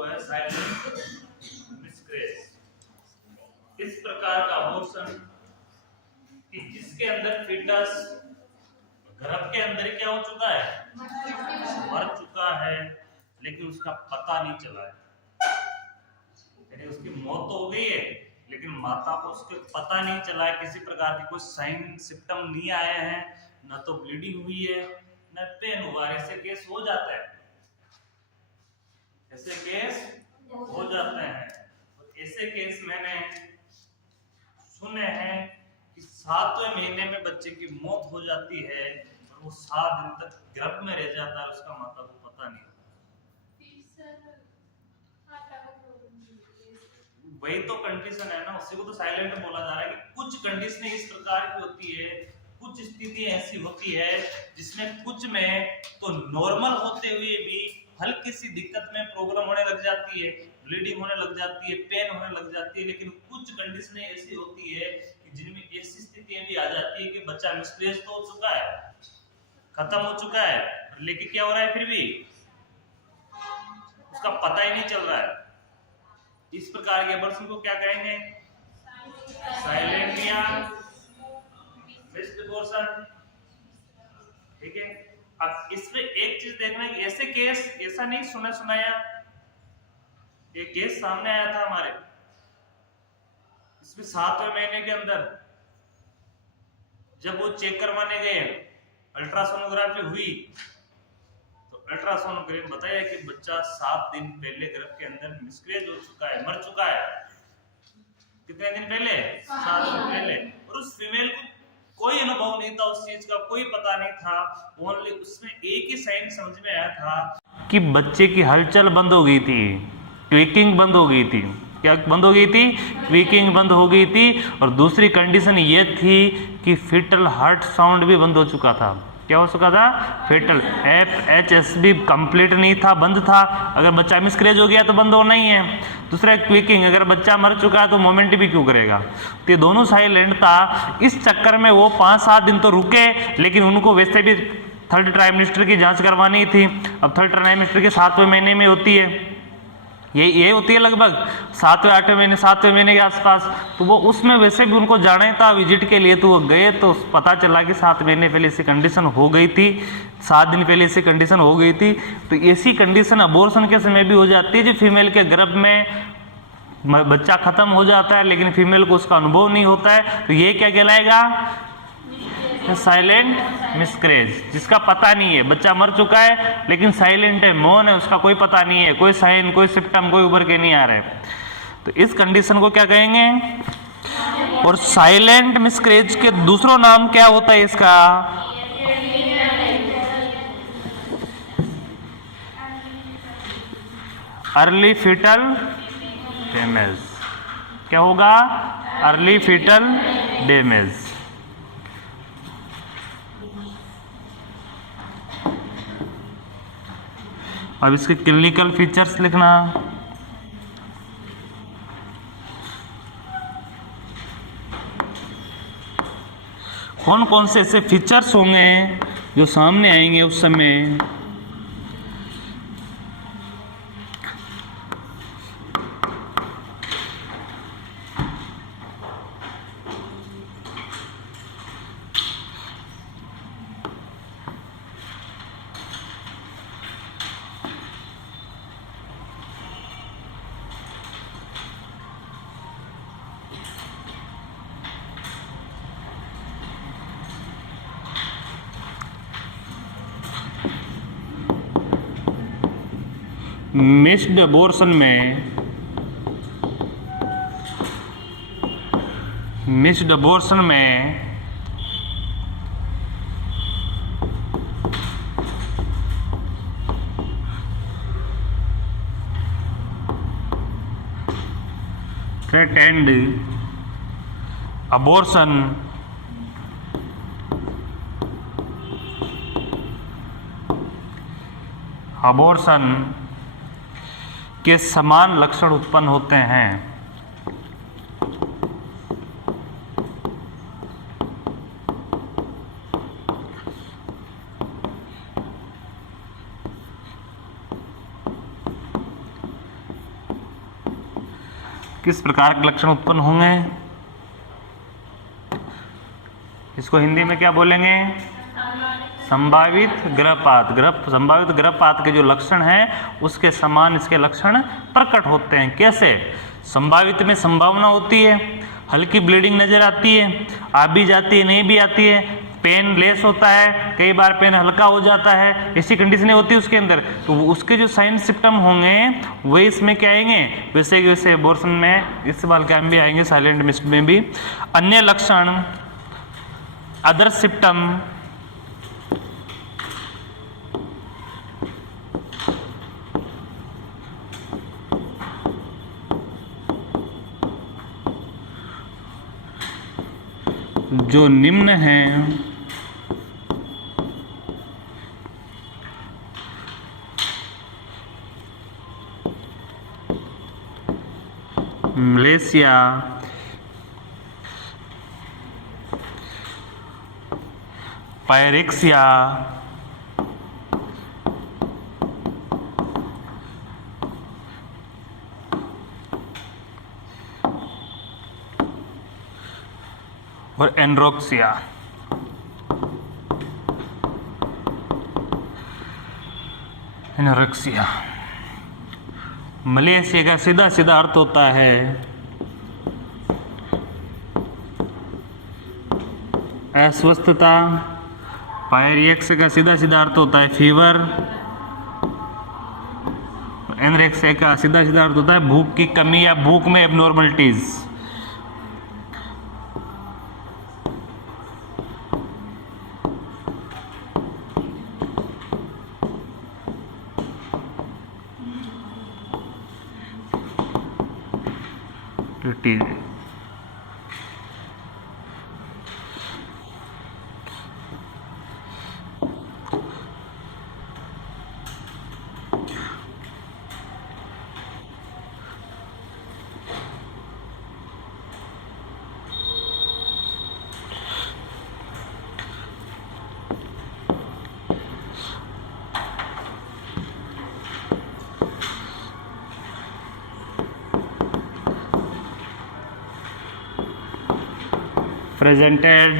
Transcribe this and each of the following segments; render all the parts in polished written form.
वो है silent miscarriage. इस प्रकार का अबॉर्शन कि जिसके अंदर फीटस गर्भ के अंदर क्या हो चुका है, मर चुका है, लेकिन उसका पता नहीं चला है। यानी उसकी मौत तो हो गई है, लेकिन माता को उसके पता नहीं चला है, किसी प्रकार के कोई साइन सिम्टम नहीं आए हैं, न तो ब्लीडिंग हुई है न पेन हुआ। ऐसे केस हो जाता है, ऐसे केस हो जाते हैं। तो ऐसे केस मैंने सुने हैं कि 7वें महीने में बच्चे की मौत हो जाती है और वो 7 दिन तक गर्भ में रह जाता है, उसका माता को पता नहीं। वही तो कंडीशन है ना, उसी को तो साइलेंट बोला जा रहा है कि कुछ कंडीशन इस प्रकार की होती है, कुछ स्थिति ऐसी होती है जिसमें कुछ में तो नॉर्मल होते हुए भी हल्की सी दिक्कत में प्रॉब्लम होने लग जाती है, ब्लीडिंग होने लग जाती है, पेन होने लग जाती है। लेकिन कुछ कंडीशनें ऐसी होती है कि जिनमें ऐसी स्थितियां भी आ जाती है कि बच्चा मिसकैरेज तो हो चुका है, खत्म हो चुका है, लेकिन क्या हो रहा है फिर भी उसका पता ही नहीं चल रहा है। इस प्रकार के अबॉर्शन को क्या कहेंगे, साइलेंट या मिस्ड अबॉर्शन। ठीक है, अब इसमें एक चीज देखना है कि ऐसे केस ऐसा नहीं सुनाया, एक केस सामने आया था हमारे, इसमें 7वें महीने के अंदर जब वो चेक करवाने गए, अल्ट्रासोनोग्राफी हुई, तो अल्ट्रासोनोग्राफी बताया कि बच्चा 7 दिन पहले गर्भ के अंदर मिसकैरेज हो चुका है, मर चुका है। कितने दिन पहले? 7 दिन पहले। और उस फीमेल को कोई अनुभव नहीं था, उस चीज का कोई पता नहीं था, ओनली उसमें एक ही साइन समझ में आया था कि बच्चे की हलचल बंद हो गई थी, क्विकिंग बंद हो गई थी। क्या बंद हो गई थी? क्विकिंग बंद हो गई थी। और दूसरी कंडीशन ये थी कि फीटल हार्ट साउंड भी बंद हो चुका था। क्या हो चुका था? फीटल FHS भी कंप्लीट नहीं था, बंद था। अगर बच्चा मिसकैरेज हो गया तो बंद होना ही है। दूसरा क्विकिंग, अगर बच्चा मर चुका है तो मोमेंट भी क्यों करेगा। तो ये दोनों साइलेंट था। इस चक्कर में वो 5-7 दिन तो रुके, लेकिन उनको वैसे भी 3rd ट्राइमेस्टर की जांच करवानी थी। अब 3rd ट्राइमेस्टर के 7वें महीने में होती है, ये होती है लगभग 7वें 8वें महीने, 7वें महीने के आसपास। तो वो उसमें वैसे भी उनको जाना ही था विजिट के लिए, तो वो गए तो पता चला कि 7 महीने पहले ऐसी कंडीशन हो गई थी, 7 दिन पहले ऐसी कंडीशन हो गई थी। तो ऐसी कंडीशन अबॉर्शन के समय भी हो जाती है, जो फीमेल के गर्भ में बच्चा खत्म हो जाता है लेकिन फीमेल को उसका अनुभव नहीं होता है। तो ये क्या कहलाएगा? साइलेंट मिसकैरेज, जिसका पता नहीं है, बच्चा मर चुका है लेकिन साइलेंट है, मौन है, उसका कोई पता नहीं है, कोई साइन, कोई सिम्टम, कोई उभर के नहीं आ रहा है। तो इस कंडीशन को क्या कहेंगे? और साइलेंट मिसकैरेज के दूसरा नाम क्या होता है इसका? Early fetal damage. क्या होगा? Early fetal damage. अब इसके क्लिनिकल फीचर्स लिखना। कौन कौन से ऐसे फीचर्स होंगे जो सामने आएंगे उस समय? मिस्ड अबॉर्शन में threatened abortion के समान लक्षण उत्पन्न होते हैं। किस प्रकार के लक्षण उत्पन्न होंगे? इसको हिंदी में क्या बोलेंगे? संभावित गर्भपात। संभावित गर्भपात के जो लक्षण हैं उसके समान इसके लक्षण प्रकट होते हैं। कैसे? संभावित में संभावना होती है, हल्की ब्लीडिंग नजर आती है, आ भी जाती है, नहीं भी आती है, पेन लेस होता है, कई बार पेन हल्का हो जाता है, ऐसी कंडीशनें होती है उसके अंदर। तो उसके जो साइन सिम्टम होंगे वही इसमें क्या आएंगे? वैसे कि वैसे एबॉर्शन में इस सवाल के हम भी आएंगे, साइलेंट मिस्ट में भी। अन्य लक्षण, अदर सिम्टम, जो निम्न हैं, मलेशिया, पायरेक्सिया, और एनरोक्सिया। एनोरेक्सिया। मलेशिया का सीधा सीधा अर्थ होता है अस्वस्थता, पायरेक्सिया का सीधा सीधा अर्थ होता है फीवर, एनोरेक्सिया का सीधा सीधा अर्थ होता है भूख की कमी या भूख में abnormalities. presented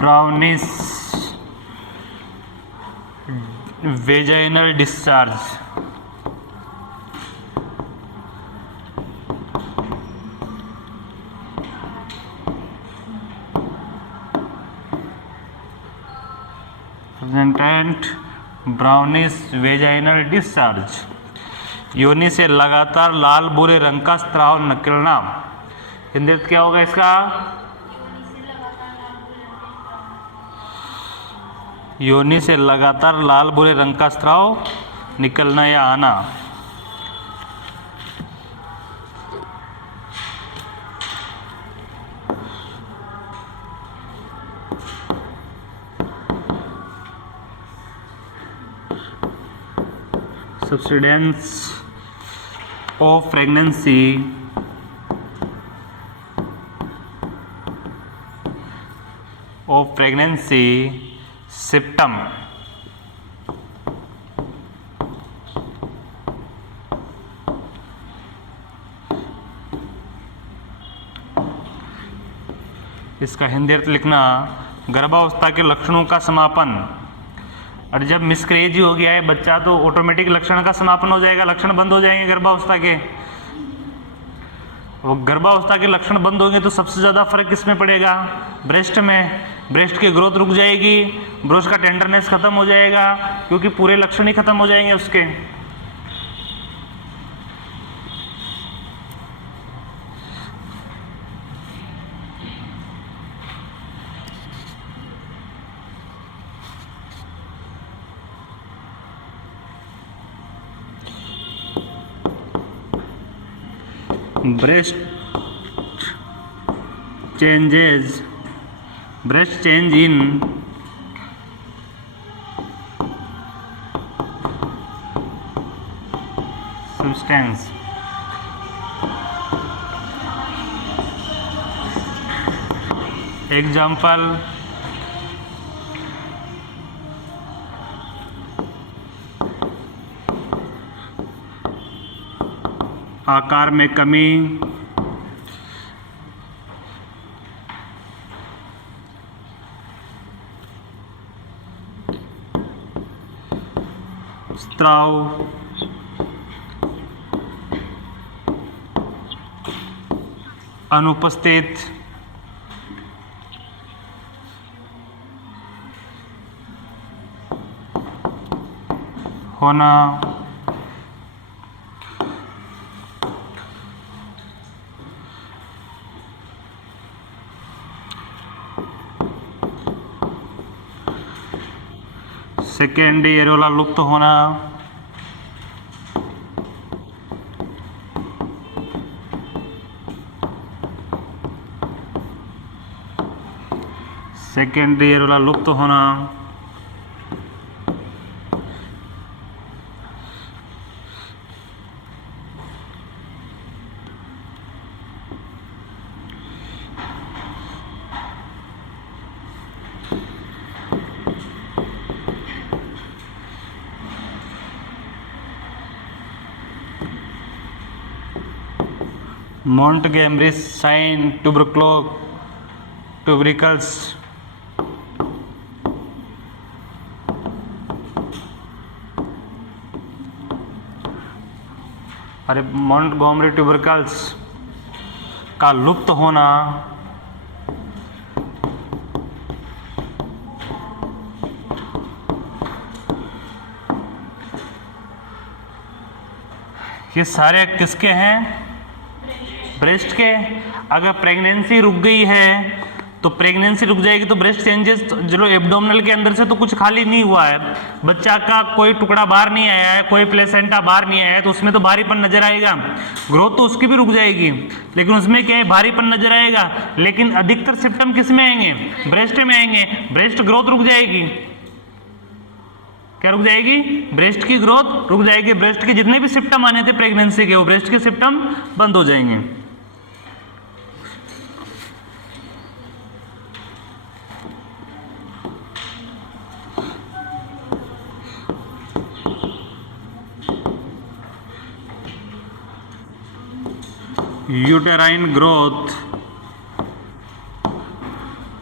brownish vaginal discharge, presented brownish vaginal discharge। योनि से लगातार लाल भूरे रंग का स्राव निकलना। हिंदी में क्या होगा इसका? योनि से लगातार लाल भूरे रंग का स्राव निकलना या आना। Subsidence of pregnancy, symptom, इसका हिंदी अर्थ लिखना गर्भावस्था के लक्षणों का समापन। और जब मिसकैरेज ही हो गया है बच्चा तो ऑटोमेटिक लक्षण का समापन हो जाएगा, लक्षण बंद हो जाएंगे गर्भावस्था के। वो गर्भावस्था के लक्षण बंद होंगे तो सबसे ज़्यादा फर्क किसमें पड़ेगा? ब्रेस्ट में। ब्रेस्ट की ग्रोथ रुक जाएगी, ब्रेस्ट का टेंडरनेस खत्म हो जाएगा, क्योंकि पूरे लक्षण ही खत्म हो जाएंगे उसके। breast change in substance, example आकार में कमी, स्त्राव, अनुपस्थित, होना, सेकेंडरी एरोला लुप्त होना, सेकेंडरी एरोला लुप्त होना, Montgomery sign, tubercles, अरे मॉन्टगोमरी ट्यूबरकल्स का लुप्त होना, ये सारे किसके हैं? ब्रेस्ट के। अगर प्रेगनेंसी रुक गई है तो प्रेगनेंसी रुक जाएगी तो ब्रेस्ट चेंजेस जो एब्डोमिनल के अंदर से तो कुछ खाली नहीं हुआ है, बच्चा का कोई टुकड़ा बाहर नहीं आया है, कोई प्लेसेंटा बाहर नहीं आया है, तो उसमें तो भारीपन नजर आएगा, ग्रोथ तो उसकी भी रुक जाएगी, लेकिन उसमें क्या है, भारीपन नजर आएगा। लेकिन अधिकतर सिम्टम किस में आएंगे? ब्रेस्ट में आएंगे। ब्रेस्ट ग्रोथ रुक जाएगी। क्या रुक जाएगी? ब्रेस्ट की ग्रोथ रुक जाएगी। ब्रेस्ट के जितने भी सिम्टम आने थे प्रेगनेंसी के, वो ब्रेस्ट के सिम्टम बंद हो जाएंगे।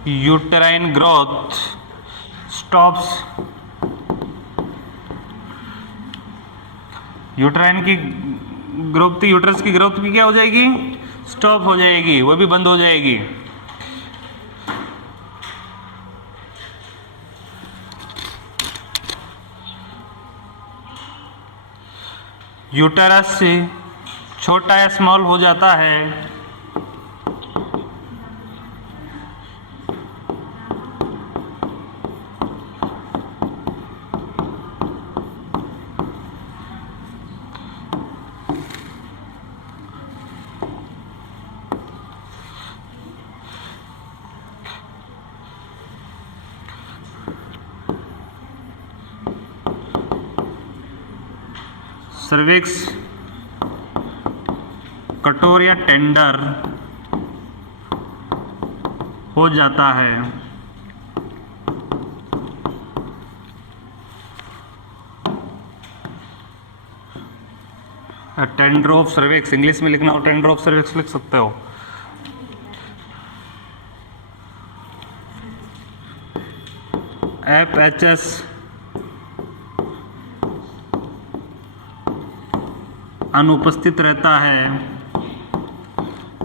Uterine growth stops. यूटेराइन की ग्रोथ, यूटरस की ग्रोथ भी क्या हो जाएगी? स्टॉप हो जाएगी, वो भी बंद हो जाएगी। यूटेरस छोटा या स्मॉल हो जाता है। सर्विक्स कठोर या टेंडर हो जाता है। टेंडर ऑफ सर्विक्स, इंग्लिश में लिखना हो टेंडर ऑफ सर्विक्स लिख सकते हो। FHS अनुपस्थित रहता है।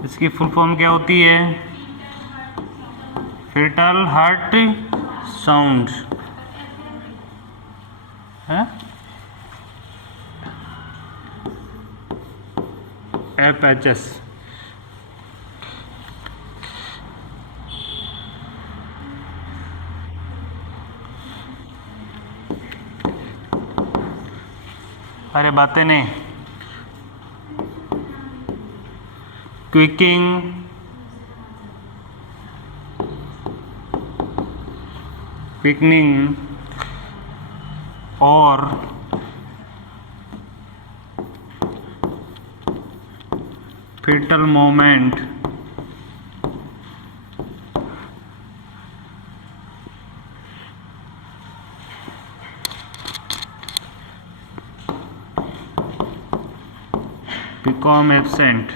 इसकी फुल फॉर्म क्या होती है? फेटल हार्ट साउंड है, FHS। अरे बातें नहीं। क्विकिंग, क्विकनिंग और fetal movement कॉम absent.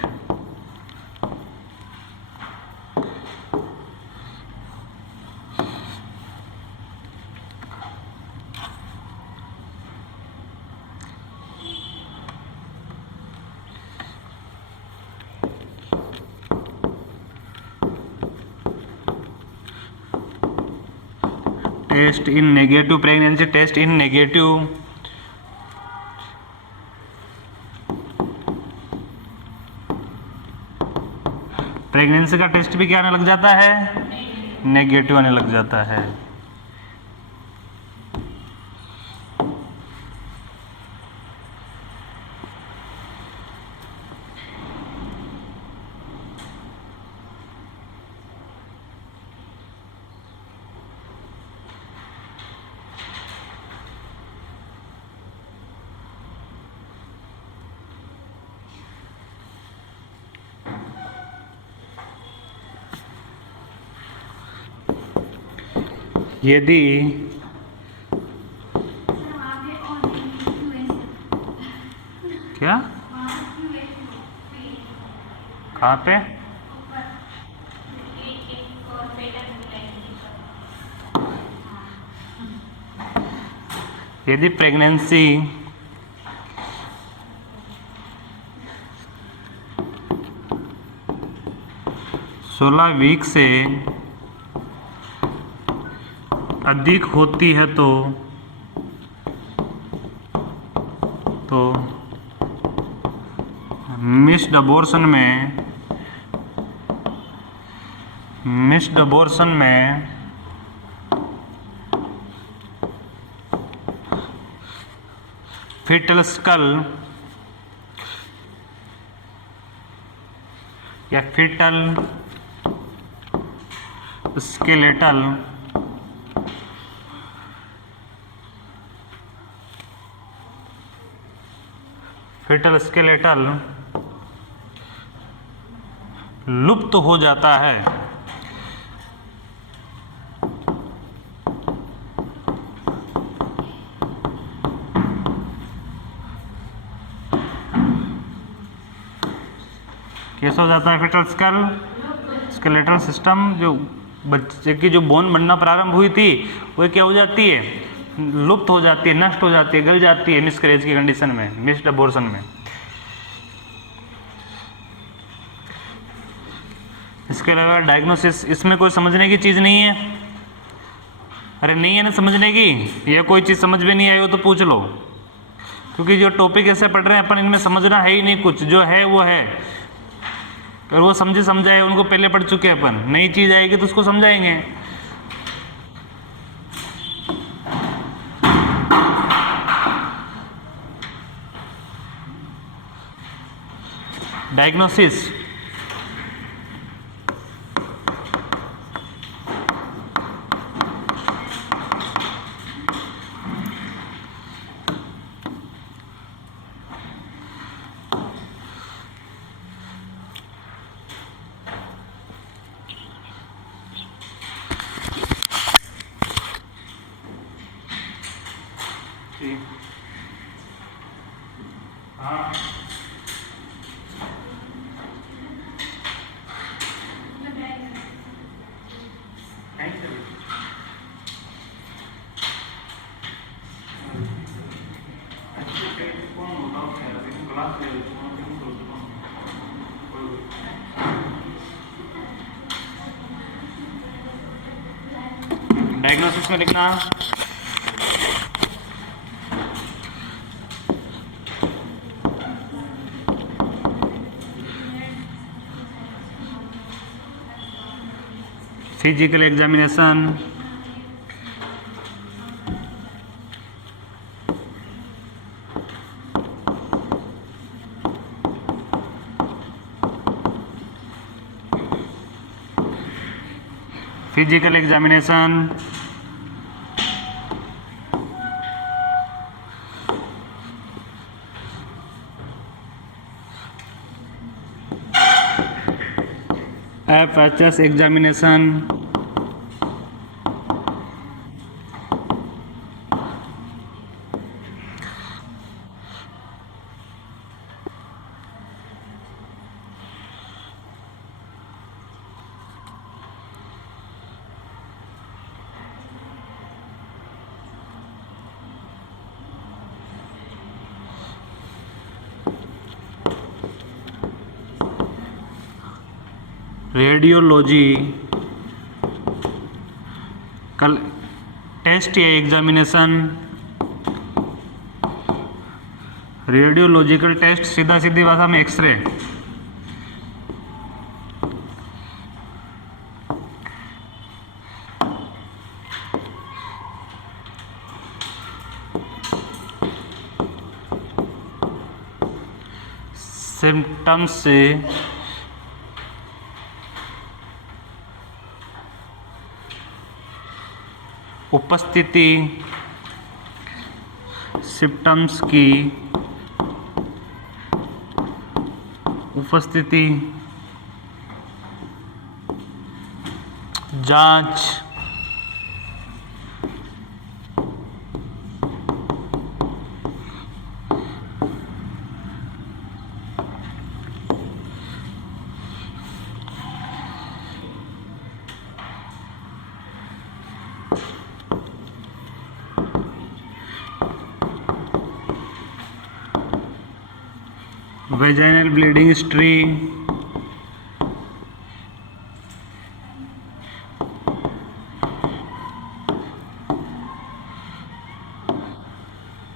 Test in negative pregnancy, test in negative pregnancy का टेस्ट भी क्या आने लग जाता है, नेगेटिव आने लग जाता है। यदि क्या कहाँ पे यदि प्रेगनेंसी सोलह वीक से अधिक होती है तो मिस्ड अबॉर्शन में फीटल स्कल या फीटल स्केलेटल लुप्त हो जाता है। कैसा हो जाता है फीटल स्केलेटल सिस्टम, जो बच्चे की जो बोन बनना प्रारंभ हुई थी वो क्या हो जाती है, लुप्त हो जाती है, नष्ट हो जाती है, गल जाती है मिसकैरेज की कंडीशन में, मिस्ड अबॉर्शन में। इसके अलावा डायग्नोसिस, इसमें कोई समझने की चीज़ नहीं है। अरे नहीं है ना समझने की, या कोई चीज़ समझ में नहीं आई हो तो पूछ लो, क्योंकि जो टॉपिक ऐसे पढ़ रहे हैं अपन, इनमें समझना है ही नहीं कुछ, जो है वो है। और वो समझे समझाए उनको पहले पढ़ चुके हैं अपन, नई चीज़ आएगी तो उसको समझाएंगे। डायग्नोसिस, हाँ डायग्नोसिस में लिखना physical examination, physical examination, FHS examination, radiology कल टेस्ट या एग्जामिनेशन, रेडियोलॉजिकल टेस्ट सीधा सीधी भाषा में एक्सरे। सिम्टम्स से उपस्थिति, सिम्टम्स की उपस्थिति, जांच, vaginal bleeding history,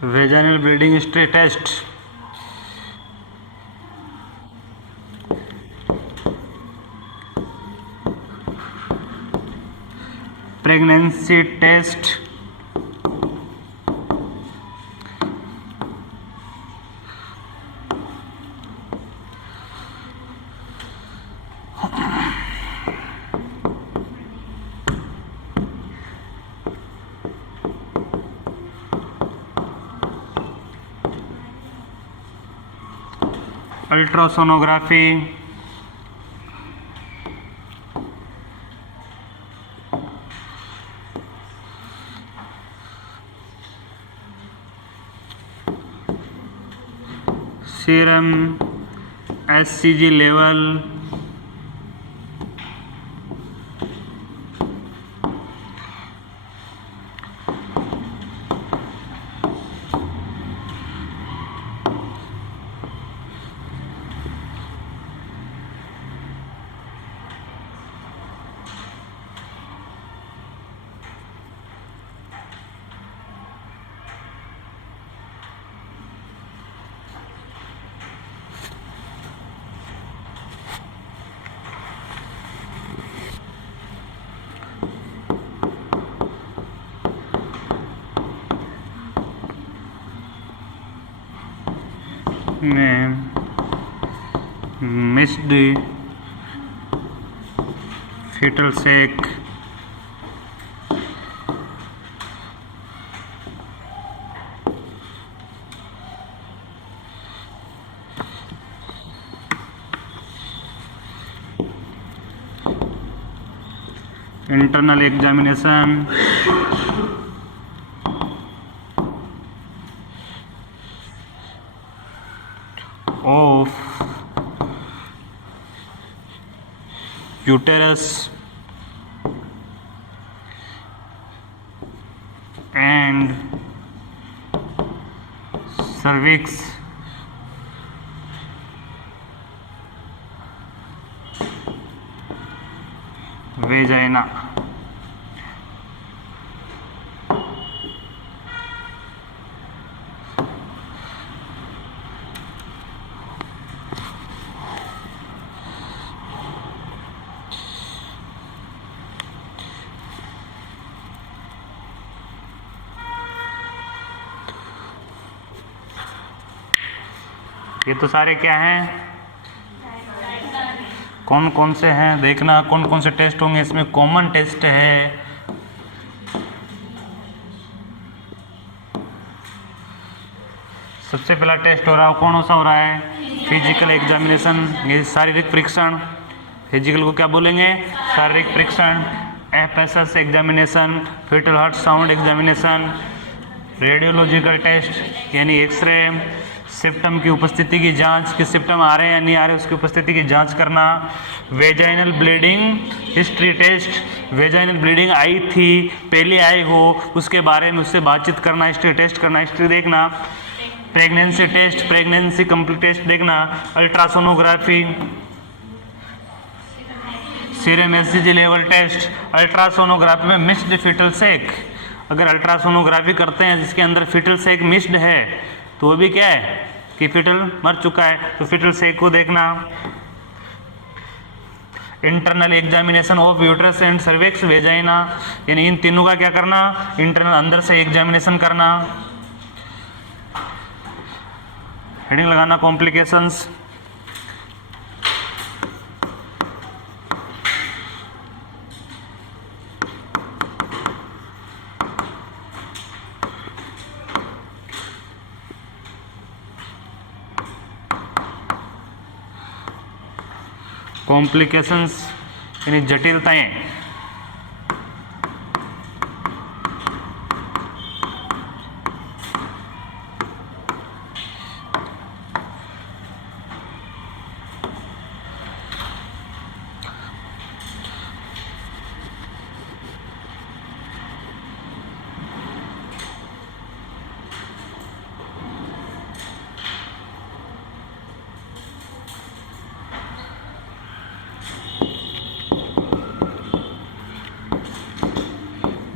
vaginal bleeding history test, pregnancy test, ultrasonography, serum HCG level, में mixed fetal sac, internal examination, of uterus and cervix, vagina। ये तो सारे क्या हैं, कौन कौन से हैं देखना, कौन कौन से टेस्ट होंगे इसमें। कॉमन टेस्ट है, सबसे पहला टेस्ट हो रहा है, कौन सा हो रहा है, फिजिकल एग्जामिनेशन, ये शारीरिक परीक्षण। फिजिकल को क्या बोलेंगे, शारीरिक परीक्षण। FSS examination, fetal heart sound examination. Radiological test यानी एक्सरे। सिम्टम की उपस्थिति की जांच, कि सिम्टम आ रहे हैं या नहीं आ रहे उसकी उपस्थिति की जांच करना। Vaginal bleeding history test, vaginal bleeding आई थी, पहले आई हो, उसके बारे में उससे बातचीत करना, हिस्ट्री टेस्ट करना, हिस्ट्री देखना। Pregnancy test, pregnancy complete test देखना। Ultrasonography, serum acid level test, ultrasonography में मिक्स्ड फीटल सेक। अगर अल्ट्रासोनोग्राफी करते हैं जिसके अंदर फीटल सेक मिक्स्ड है तो वो भी क्या है कि फीटल मर चुका है, तो फीटल सेक को देखना। Internal examination of uterus and cervix vagina, यानी इन तीनों का क्या करना, इंटरनल अंदर से एग्जामिनेशन करना। हेडिंग लगाना कॉम्प्लिकेशंस। कॉम्प्लिकेशंस यानी जटिलताएं।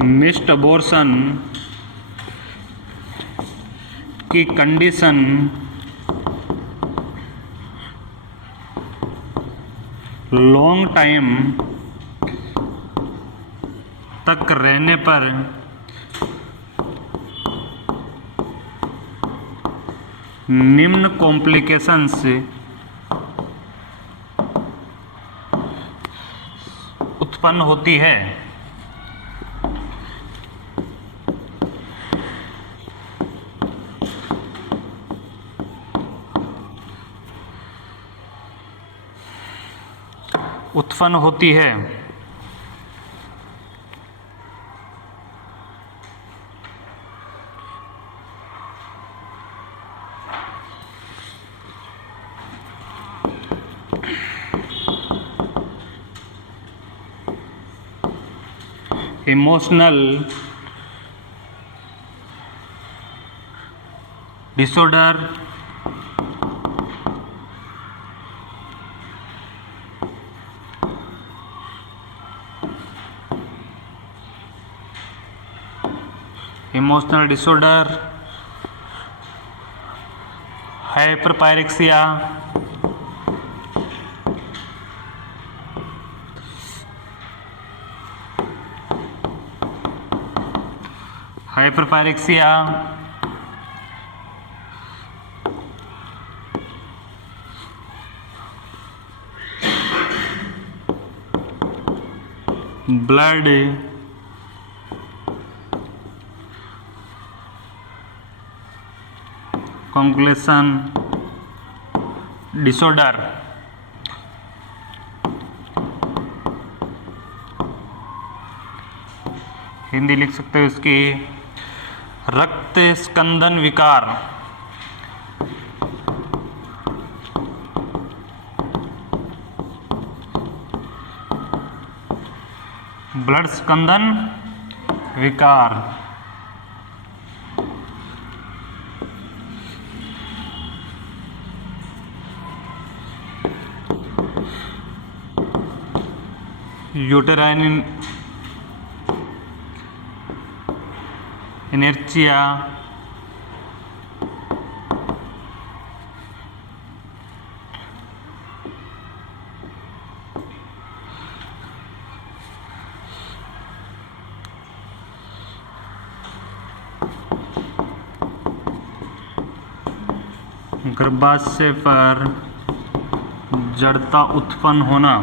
मिस्ड अबॉर्शन की कंडीशन लॉन्ग टाइम तक रहने पर निम्न कॉम्प्लिकेशंस उत्पन्न होती है। उत्पन्न होती है। Emotional disorder, emotional disorder, hyperpyrexia, hyperpyrexia, blood coagulation disorder. Hindi लिख सकते हो इसकी, रक्त स्कंदन विकार, ब्लड स्कंदन विकार। यूटेराइन इनर्चिया, गर्भाशय पर जड़ता उत्पन्न होना,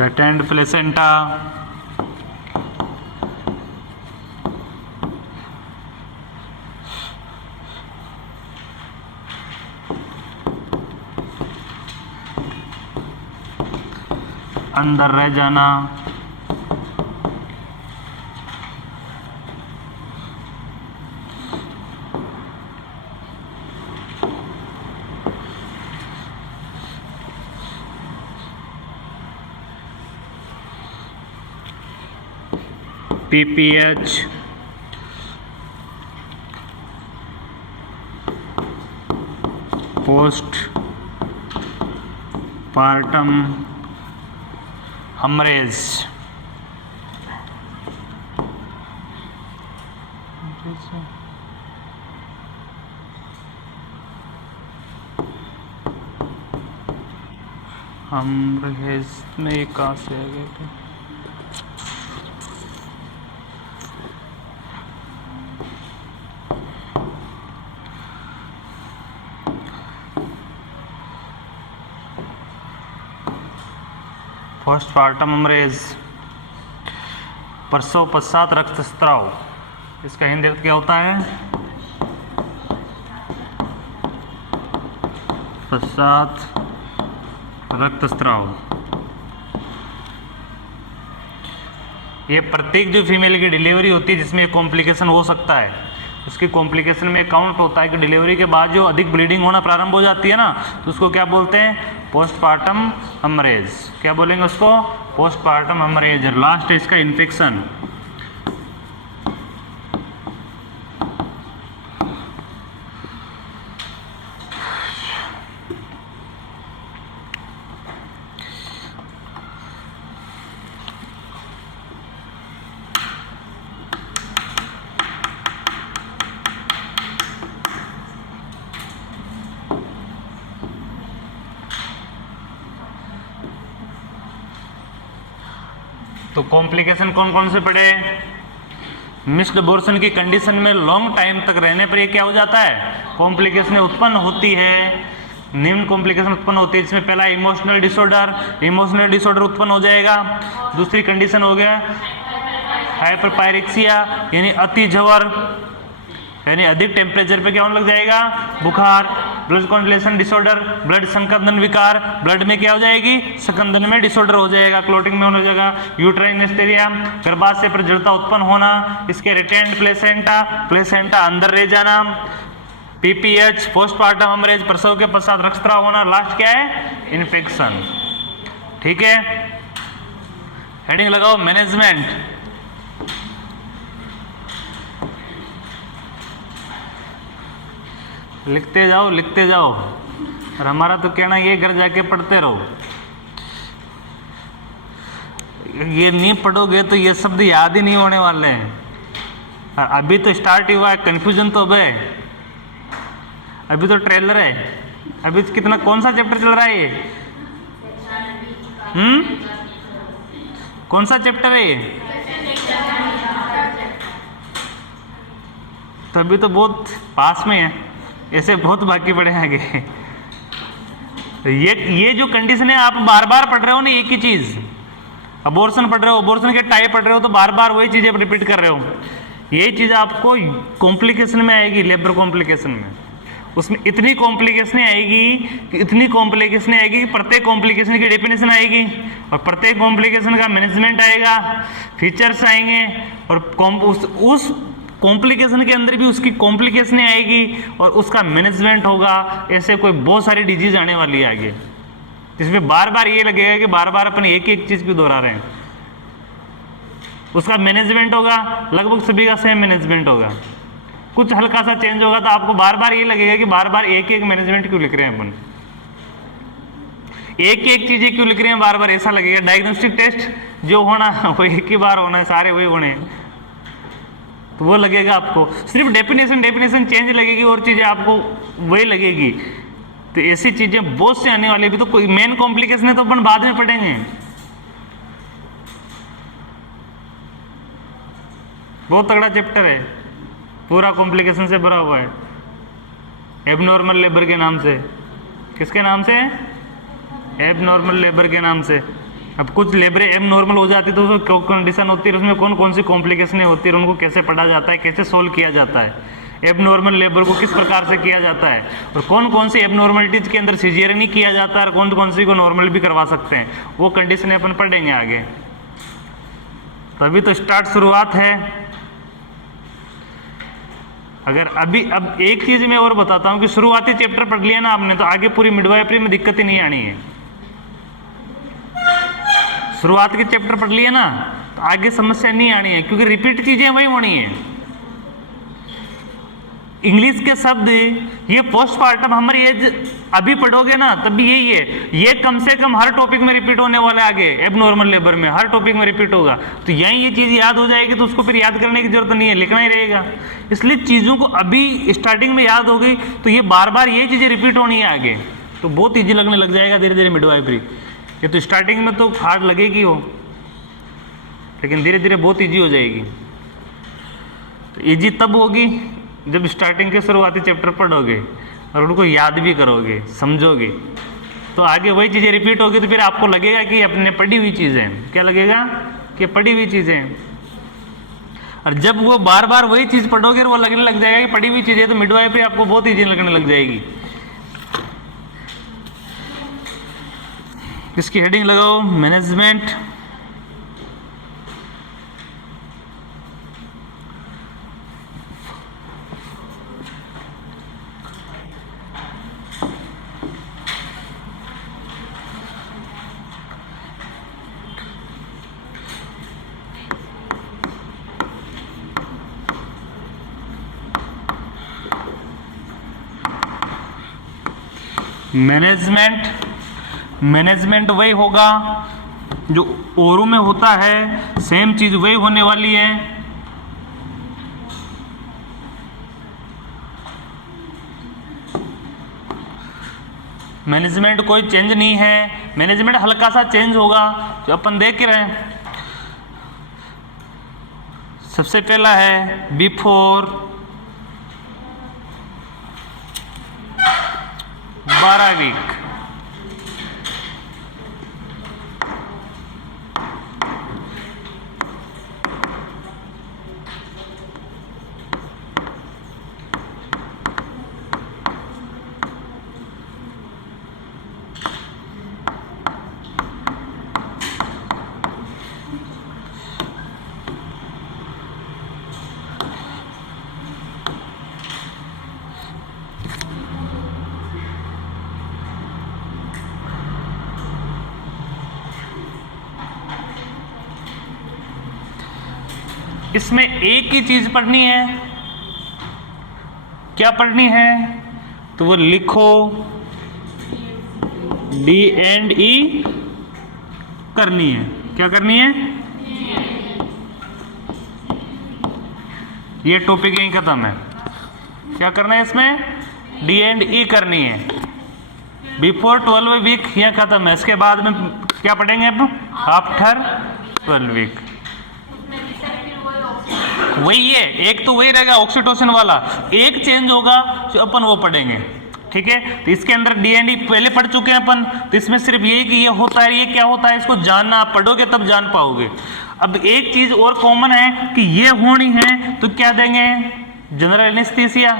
retained placenta, अंदर रह जाना, PPH post partum haemorrhage. Haemorrhage में कहाँ से आ गए थे? पोस्टपार्टम हमरेज, प्रसव पश्चात रक्तस्राव। इसका हिंदी अर्थ क्या होता है? पश्चात रक्तस्राव। ये प्रत्येक जो फीमेल की डिलीवरी होती है जिसमें कॉम्प्लिकेशन हो सकता है, उसकी कॉम्प्लिकेशन में काउंट होता है कि डिलीवरी के बाद जो अधिक ब्लीडिंग होना प्रारंभ हो जाती है ना, तो उसको क्या बोलते हैं? Postpartum haemorrhage. क्या बोलेंगे उसको? Postpartum haemorrhage. लास्ट है इसका इन्फेक्शन। तो कॉम्प्लिकेशन कौन कौन से पड़े? मिस्ड अबॉर्शन की कंडीशन में लॉन्ग टाइम तक रहने पर ये क्या हो जाता है? कॉम्प्लिकेशन उत्पन्न होती है। निम्न कॉम्प्लिकेशन उत्पन्न होती है, जिसमें पहला इमोशनल डिसऑर्डर उत्पन्न हो जाएगा। दूसरी कंडीशन हो गया हाइपरपायरेक्सिया, यानी अति ज्वर, यानी अधिक टेम्परेचर पे क्या होने लग जाएगा? बुखार। ब्लड कॉन्जुलेशन डिसऑर्डर, ब्लड संकंदन विकार, ब्लड में क्या हो जाएगी? संकंदन में डिसऑर्डर हो जाएगा, क्लोटिंग में होने जाएगा। यूट्राइन हिस्टेरिया, गर्भाशय पर जड़ता उत्पन्न होना, इसके रिटेंड प्लेसेंटा अंदर रह जाना। PPH पोस्टपार्टम हमरेज, प्रसव के पश्चात रक्तस्राव होना। लास्ट क्या है? इन्फेक्शन। ठीक है, हेडिंग लगाओ मैनेजमेंट। लिखते जाओ और हमारा तो कहना ये घर जाके पढ़ते रहो। ये नहीं पढ़ोगे तो ये शब्द याद ही नहीं होने वाले हैं। और अभी तो स्टार्ट ही हुआ है, कंफ्यूजन तो अभी तो ट्रेलर है। अभी तो कितना कौन सा चैप्टर चल रहा है ये? कौन सा चैप्टर है ये? तभी तो बहुत पास में है, ऐसे बहुत बाकी पड़े आगे। ये जो कंडीशन है, आप बार बार पढ़ रहे हो ना एक ही चीज। अबॉर्शन पढ़ रहे हो, अबॉर्शन के टाइप पढ़ रहे हो, तो बार बार वही चीजें रिपीट कर रहे हो। यही चीज आपको कॉम्प्लिकेशन में आएगी, लेबर कॉम्प्लिकेशन में। उसमें इतनी कॉम्प्लिकेशन आएगी कि प्रत्येक कॉम्प्लिकेशन की डेफिनेशन आएगी और प्रत्येक कॉम्प्लिकेशन का मैनेजमेंट आएगा, फीचर्स आएंगे और उस कॉम्प्लिकेशन के अंदर भी उसकी कॉम्प्लिकेशन आएगी और उसका मैनेजमेंट होगा। ऐसे कोई बहुत सारी डिजीज आने वाली है आगे, जिसमें बार बार ये लगेगा कि बार बार अपन एक एक चीज क्यों दोहरा रहे हैं। उसका मैनेजमेंट होगा, लगभग सभी का सेम मैनेजमेंट होगा। कुछ हल्का सा चेंज होगा तो आपको बार बार ये लगेगा कि बार बार एक एक मैनेजमेंट क्यों लिख रहे हैं अपन, एक एक चीजें क्यों लिख रहे हैं बार बार, ऐसा लगेगा। डायग्नोस्टिक टेस्ट जो होना वो एक ही बार होना है, सारे वही होने, तो वो लगेगा आपको। सिर्फ डेफिनेशन चेंज लगेगी और चीजें आपको वही लगेगी। तो ऐसी चीजें बहुत से आने वाली। भी तो कोई मेन कॉम्प्लिकेशन है तो अपन बाद में पढ़ेंगे। बहुत तगड़ा चैप्टर है, पूरा कॉम्प्लिकेशन से भरा हुआ है। एबनॉर्मल लेबर के नाम से, किसके नाम से? एबनॉर्मल लेबर के नाम से। अब कुछ लेबर एबनॉर्मल हो जाती तो उसमें कंडीशन होती है, उसमें कौन कौन सी कॉम्प्लिकेशनें होती है, उनको कैसे पढ़ा जाता है, कैसे सोल्व किया जाता है, एबनॉर्मल लेबर को किस प्रकार से किया जाता है, और कौन कौन सी एबनॉर्मलिटीज के अंदर सीजरियन नहीं किया जाता है और कौन कौन सी को नॉर्मल भी करवा सकते हैं, वो कंडीशन अपन पढ़ेंगे आगे। तो अभी तो शुरुआत है। अगर अब एक चीज मैं और बताता हूं कि शुरुआती चैप्टर पढ़ लिया ना आपने, तो आगे पूरी मिडवाइफरी में दिक्कत ही नहीं आनी है। शुरुआत के चैप्टर पढ़ लिए ना तो आगे समस्या नहीं आनी है, क्योंकि रिपीट चीजें वही होनी है। इंग्लिश के शब्द ये पोस्टमार्टम हमारी एज अभी पढ़ोगे ना तब भी यही है, ये कम से कम हर टॉपिक में रिपीट होने वाला है। आगे एबनॉर्मल लेबर में हर टॉपिक में रिपीट होगा, तो यहीं ये चीज़ याद हो जाएगी, तो उसको फिर याद करने की जरूरत नहीं है, लिखना ही रहेगा। इसलिए चीज़ों को अभी स्टार्टिंग में याद हो गई तो ये बार बार यही चीज़ें रिपीट होनी है आगे, तो बहुत ईजी लगने लग जाएगा धीरे धीरे मिडवाइफरी। ये तो स्टार्टिंग में तो हार्ड लगेगी हो, लेकिन धीरे धीरे बहुत ईजी हो जाएगी। तो ईजी तब होगी जब स्टार्टिंग के शुरुआती चैप्टर पढ़ोगे और उनको याद भी करोगे, समझोगे, तो आगे वही चीज़ें रिपीट होगी, तो फिर आपको लगेगा कि अपने पढ़ी हुई चीज़ें, क्या लगेगा कि पढ़ी हुई चीज़ें। और जब वो बार बार वही चीज़ पढ़ोगे और वो लगने लग जाएगा कि पढ़ी हुई चीज़ें, तो मिडवाइफरी आपको बहुत ईजी लगने लग जाएगी। इसकी हेडिंग लगाओ मैनेजमेंट। मैनेजमेंट वही होगा जो औरों में होता है, सेम चीज वही होने वाली है। मैनेजमेंट कोई चेंज नहीं है, मैनेजमेंट हल्का सा चेंज होगा जो अपन देख रहे हैं। सबसे पहला है बिफोर 12 वीक। इसमें एक ही चीज पढ़नी है, क्या पढ़नी है, तो वो लिखो D&E करनी है। क्या करनी है, ये टॉपिक यहीं खत्म है। क्या करना है इसमें, D&E करनी है। बिफोर 12 वीक यह खत्म है। इसके बाद में क्या पढ़ेंगे अब, आफ्टर 12 वीक। वही है, एक तो वही रहेगा ऑक्सीटोसिन वाला, एक चेंज होगा जो अपन वो पढ़ेंगे। ठीक है, तो इसके अंदर D&E पहले पढ़ चुके हैं अपन, तो इसमें सिर्फ यही कि ये होता है, ये क्या होता है, इसको जानना, आप पढ़ोगे तब जान पाओगे। अब एक चीज और कॉमन है कि ये होनी है, तो क्या देंगे, जनरल एनेस्थीसिया।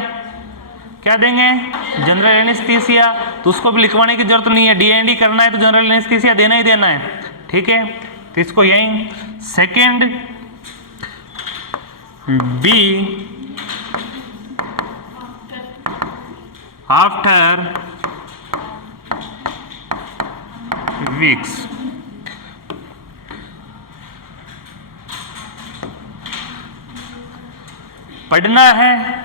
क्या देंगे, जनरल एनेस्थीसिया। तो उसको भी लिखवाने की जरूरत नहीं है, D&E करना है तो जनरल एनेस्थीसिया देना ही देना है। ठीक है, तो इसको यही सेकेंड B आफ्टर वीक्स। पढ़ना है,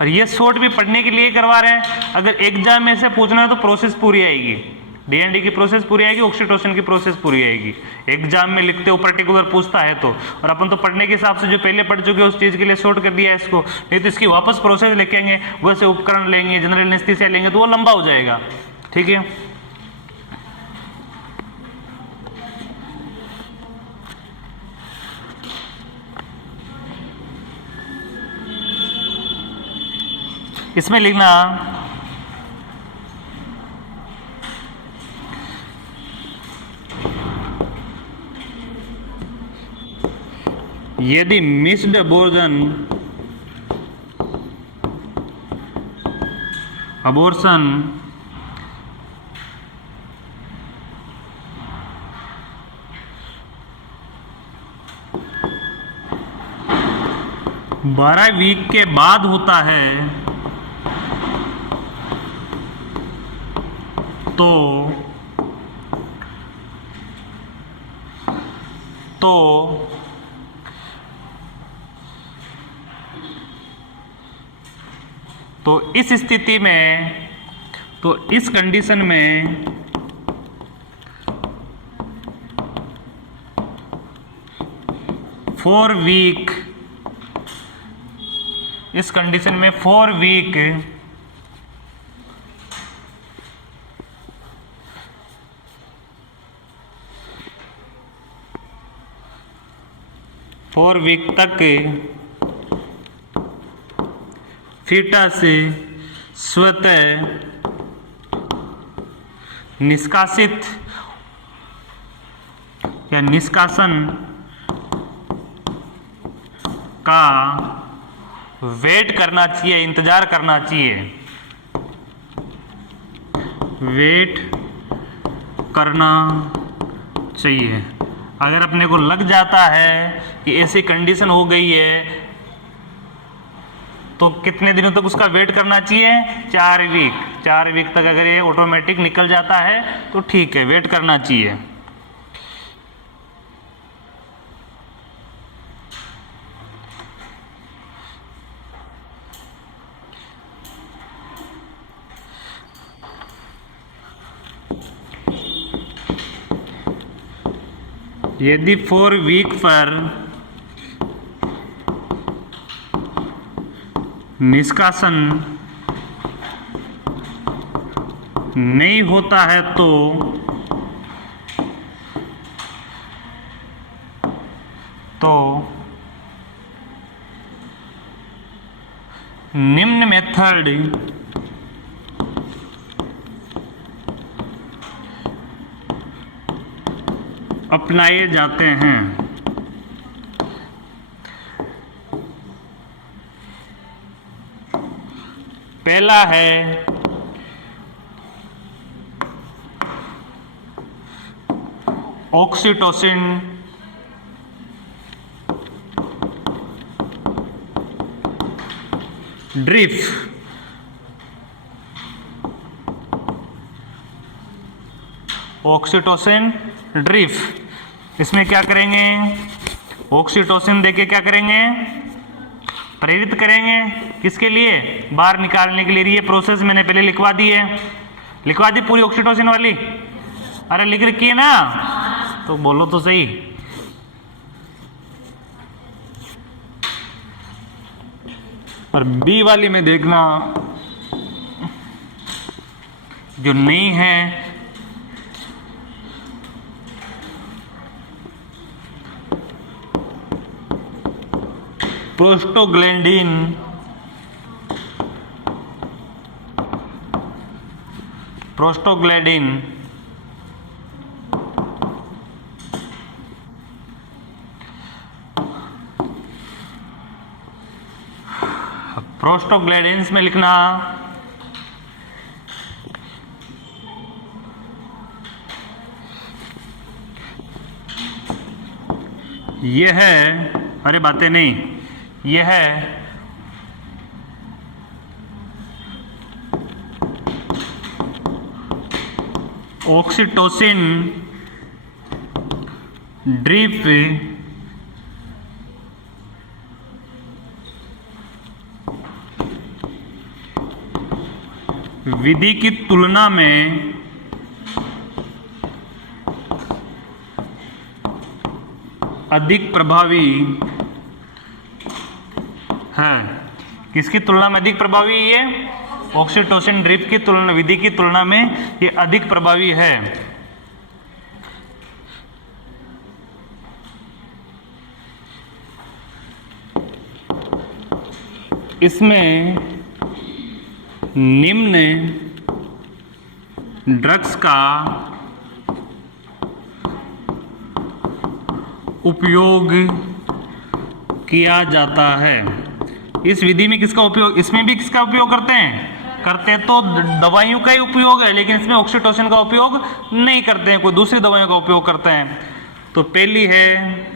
और ये शॉर्ट भी पढ़ने के लिए करवा रहे हैं। अगर एग्जाम में से पूछना है तो प्रोसेस पूरी आएगी, D&E की प्रोसेस पूरी आएगी, ऑक्सीटोसिन की प्रोसेस पूरी आएगी। एग्जाम में लिखते हो पर्टिकुलर पूछता है तो, और अपन तो पढ़ने के हिसाब से जो पहले पढ़ चुके हैं उस चीज के लिए शॉर्ट कर दिया है इसको, नहीं तो इसकी वापस प्रोसेस लिखेंगे, वैसे उपकरण लेंगे, जनरल एनेस्थीसिया लेंगे तो वो लंबा हो जाएगा। ठीक है, इसमें लिखना यदि मिस्ड अबॉर्शन 12 वीक के बाद होता है तो तो इस स्थिति में, तो इस कंडीशन में फोर वीक, इस कंडीशन में 4 वीक तक फीटस स्वतः निष्कासित या निष्कासन का वेट करना चाहिए, इंतजार करना चाहिए, वेट करना चाहिए। अगर अपने को लग जाता है कि ऐसी कंडीशन हो गई है तो कितने दिनों तक उसका वेट करना चाहिए? 4 वीक। 4 वीक तक अगर ये ऑटोमेटिक निकल जाता है तो ठीक है, वेट करना चाहिए। यदि 4 वीक पर निष्कासन नहीं होता है तो निम्न मेथड अपनाए जाते हैं। पहला है ऑक्सीटोसिन ड्रिफ्ट। ऑक्सीटोसिन ड्रिफ्ट, इसमें क्या करेंगे? ऑक्सीटोसिन देके क्या करेंगे? प्रेरित करेंगे। किसके लिए? बाहर निकालने के लिए। ये प्रोसेस मैंने पहले लिखवा दी है, लिखवा दी पूरी ऑक्सीटोसिन वाली। अरे लिख रखी है ना, तो बोलो तो सही। पर बी वाली में देखना जो नहीं है, प्रोस्टोग्लैंडिन प्रोस्टोग्लैंडिन्स में लिखना यह है, अरे बातें नहीं, यह है ऑक्सीटोसिन ड्रिफ्ट विधि की तुलना में अधिक प्रभावी है। किसकी तुलना में अधिक प्रभावी? ये ऑक्सीटोसिन ड्रिफ्ट की तुलना, विधि की तुलना में ये अधिक प्रभावी है। इसमें निम्न ड्रग्स का उपयोग किया जाता है। इस विधि में किसका उपयोग? इसमें भी किसका उपयोग करते हैं? तो दवाइयों का ही उपयोग है, लेकिन इसमें ऑक्सीटोसिन का उपयोग नहीं करते हैं, कोई दूसरी दवाइयों का उपयोग करते हैं। तो पहली है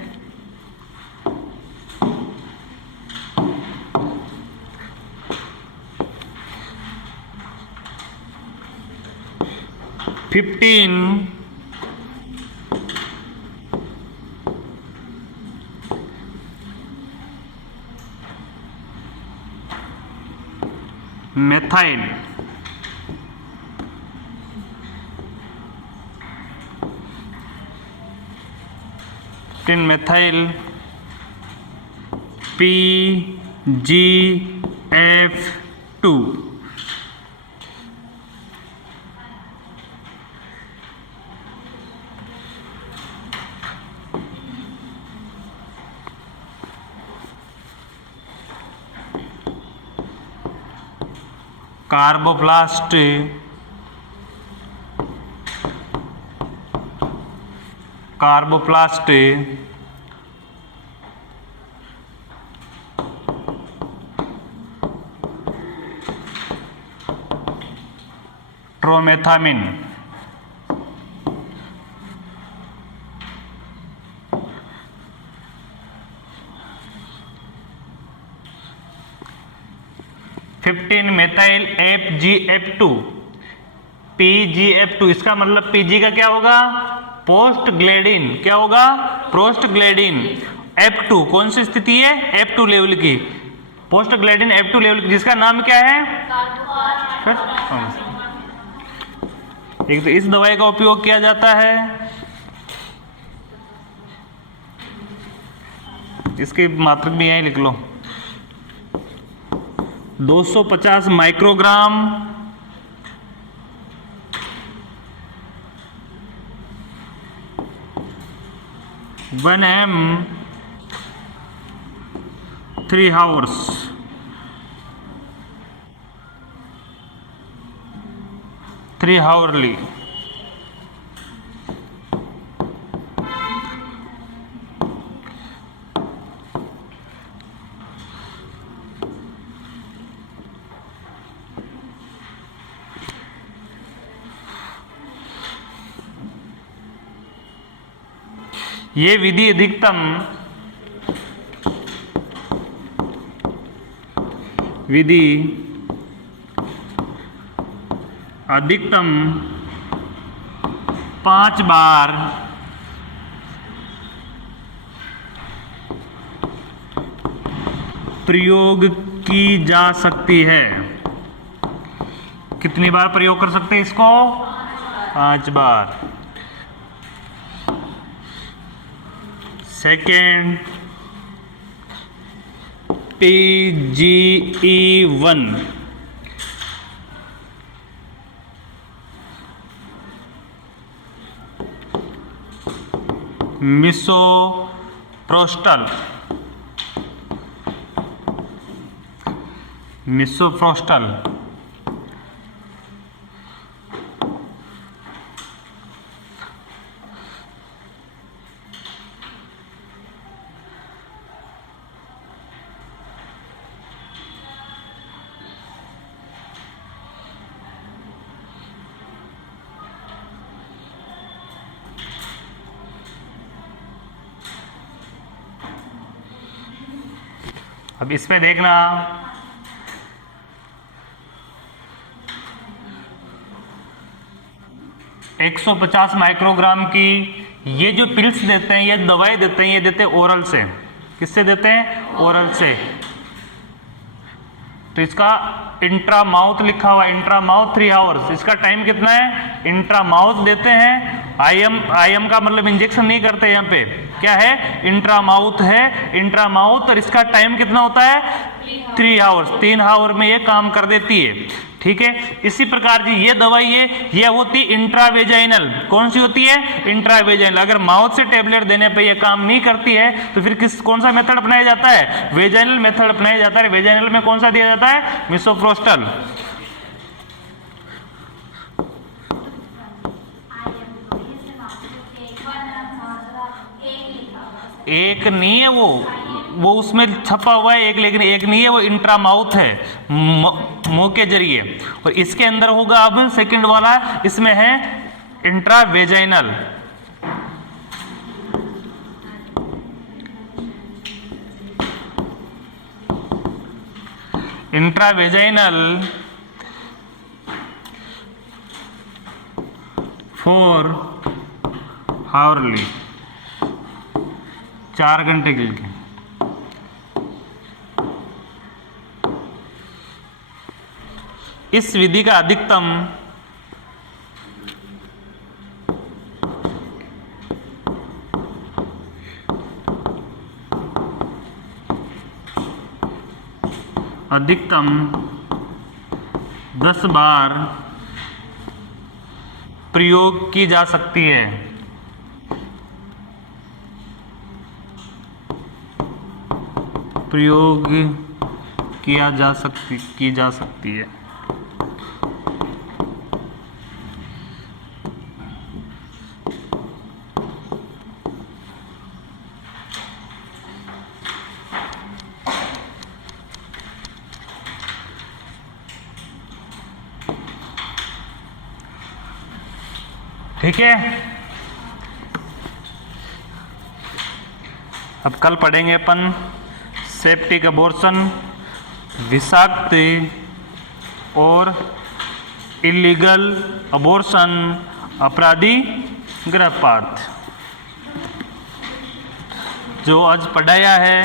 methyl, methyl PGF2। Carboprost, tromethamine, methyl FGF2, PGF2। इसका मतलब PG का क्या होगा? Prostaglandin. क्या होगा? पोस्ट ग्लेडिन। F2 कौन सी स्थिति है? F2 लेवल की, पोस्ट ग्लेडिन F2 लेवल की, जिसका नाम क्या है? एक तो इस दवाई का उपयोग किया जाता है, इसकी मात्रक भी यहीं लिख लो, 250 माइक्रोग्राम 1 m 3 hours। hourly। ये विधि अधिकतम 5 बार प्रयोग की जा सकती है। कितनी बार प्रयोग कर सकते हैं इसको? 5 बार। सेकेंड, PGE1, मिसोप्रोस्टल, अब इस पे देखना, एक 150 माइक्रोग्राम की ये जो पिल्स देते हैं, ये दवाई देते हैं, ये देते हैं ओरल से। किससे देते हैं? ओरल से। तो इसका इंट्रा माउथ लिखा हुआ है, इंट्रा माउथ 3 आवर्स। इसका टाइम कितना है? इंट्रा माउथ देते हैं, आईएम का मतलब इंजेक्शन नहीं करते, यहाँ पे क्या है? इंट्रा माउथ है, इंट्रा माउथ। और इसका टाइम कितना होता है? 3 आवर्स। 3 आवर में ये काम कर देती है। ठीक है, इसी प्रकार की ये दवाई है, ये होती इंट्रावेजाइनल। कौन सी होती है? इंट्रावेजाइनल। अगर माउथ से टेबलेट देने पे ये काम नहीं करती है तो फिर कौन सा मेथड अपनाया जाता है? वेजाइनल मेथड अपनाया जाता है। वेजाइनल में कौन सा दिया जाता है? मिसोप्रोस्टल। एक नहीं है वो उसमें छपा हुआ है एक, लेकिन एक नहीं है, वो इंट्रा माउथ है, मुंह के जरिए। और इसके अंदर होगा अब सेकंड वाला, इसमें है इंट्रावेजाइनल। इंट्रावेजाइनल फॉर हावरली, 4 घंटे के लिए। इस विधि का अधिकतम 10 बार प्रयोग की जा सकती है। प्रयोग की जा सकती है। ठीक है, अब कल पढ़ेंगे अपन सेप्टिक अबॉर्शन, विषाक्त और इलीगल अबॉर्शन, अपराधी गर्भपात। जो आज पढ़ाया है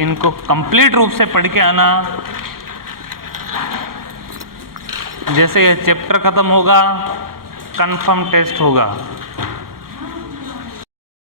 इनको कंप्लीट रूप से पढ़ के आना। जैसे चैप्टर खत्म होगा कंफर्म टेस्ट होगा।